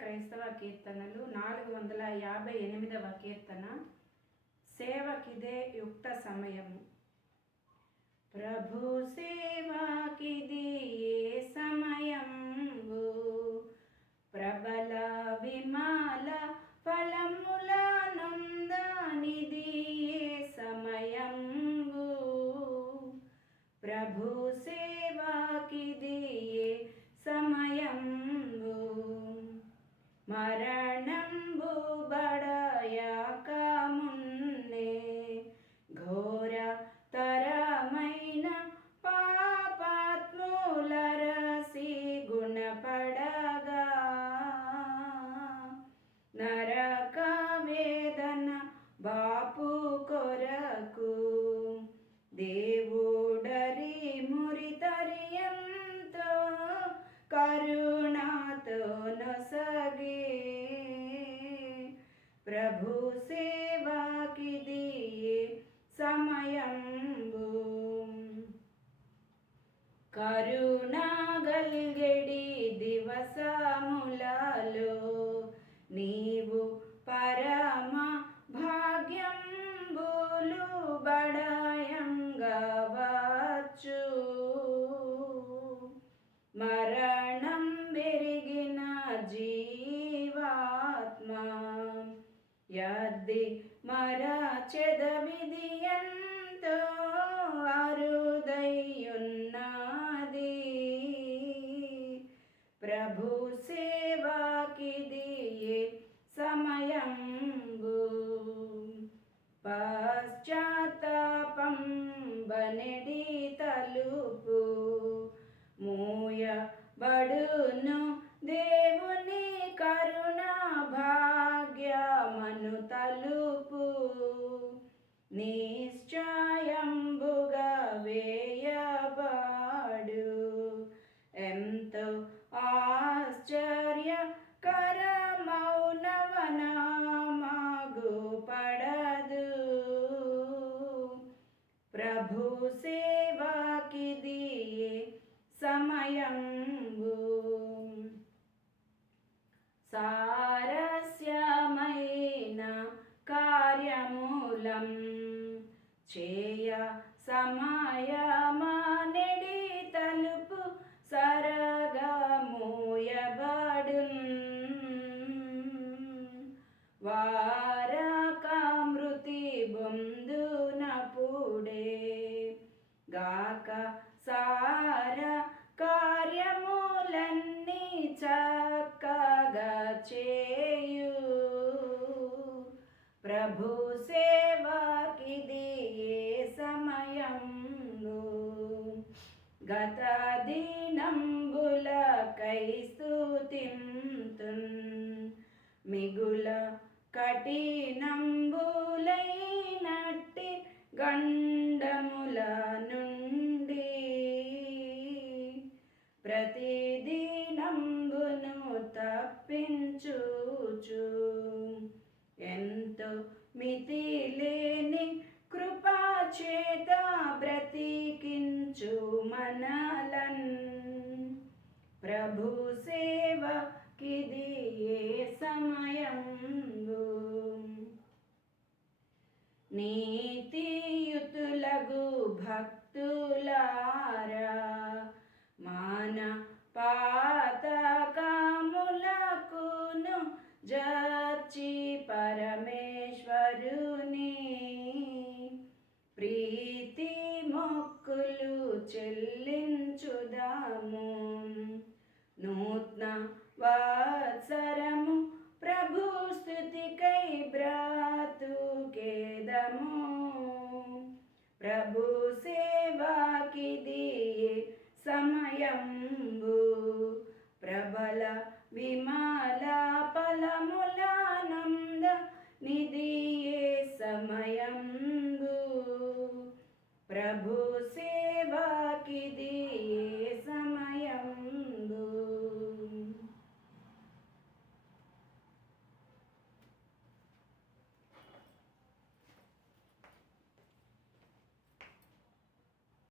క్రైస్తవ కీర్తనలు 458వ కీర్తన. సేవకిదే యుక్త సమయము. ప్రభు సేవాకిది ఏ సమయంబు, ప్రబల విమాల ఫలముల నందానిది ఏ సమయంబు. ప్రభు సేవాకిది ఏ సమయంబు, మరణంబు బడయాక మున్నే ఘోర తరమైన పాపాత్ములరసి గుణపడగా, నరక వేదన బాపు కొరకు దేవుడరి మురితరియంతో కరుణతో నొసగే. ప్రభు సేవాకిది ఏ సమయంబు, కరుణ గల్గెడి దివసములలో నీవు పరమ భాగ్యంబులు బడయంగవచ్చు. మరణం బెరిగిన జీవాత్మ యద్ది మరచెదవిది ఎంతో అరుదయ్యున్నది. ప్రభు సేవాకిది ఏ సమయంబు, పశ్చాత్తాపం బనెడి తలుపు మూయబడును దేవుని కరుణ భాగ్యమను తలుపు. నిశ్చయంబుగా వేయబడు ఎంతో ఆశ్చర్యకరమౌనవనమగు పడదు. ప్రభు సేవాకిది ఏ సమయంబు, సారస్యమైన కార్యమూలం చేయ సమయమనెడి తలుపు సరగా మూయబడున్. వారకమృతి బొందునపుడే గాక సార కార్యములన్నీ చక్కగా చేయు. ప్రభు సేవాకిది ఏ సమయంబు, గత దినంబులకై స్తుతింతున్ మిగుల కఠినంబులైనట్టి గండముల నుండి. ప్రతిదినంబును తప్పించుచు ఎంతో మితిలేని కృపాచేత బ్రతికించు మనలన్. ప్రభు సేవకిది ఏ సమయంబు, నీతియుతులగు భక్తులారా మాన పాతకములకును జర్చి పరమేశ్వరుని ప్రీతి మొక్కులు చెల్లించుదాము. నూతన వత్సరము ప్రభు స్తుతికై బ్రతుకేదము. ప్రభు సేవాకిది ఏ సమయంబు, ప్రబల విమాల ఫలముల నంద నిది ఏ సమయంబు. ప్రభు